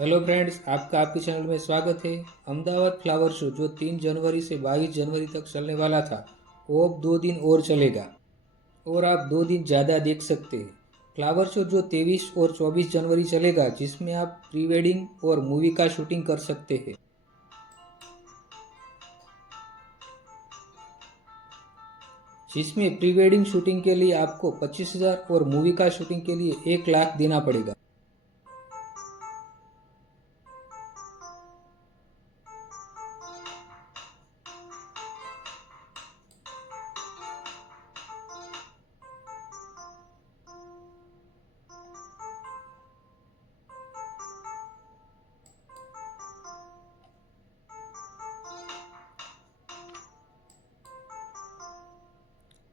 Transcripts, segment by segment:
Hello friends, आपका आपके channel में स्वागत है। अहमदाबाद फ्लावर शो जो 3 जनवरी से 22 जनवरी तक चलने वाला था, वो अब 2 दिन और चलेगा और आप 2 दिन ज़्यादा देख सकते हैं। फ्लावर शो जो 23 और 24 जनवरी चलेगा, जिसमें आप प्री वेडिंग और मूवी का शूटिंग कर सकते हैं। जिसमें प्री वेडिंग शूटिंग के लिए आपको 25,000 और मूवी का शूटिंग के लिए 1 लाख देना पड़ेगा।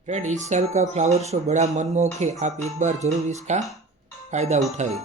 फ्रेंड, इस साल का फ्लावर शो बड़ा मनमोहक है। आप एक बार ज़रूर इसका फ़ायदा उठाएं।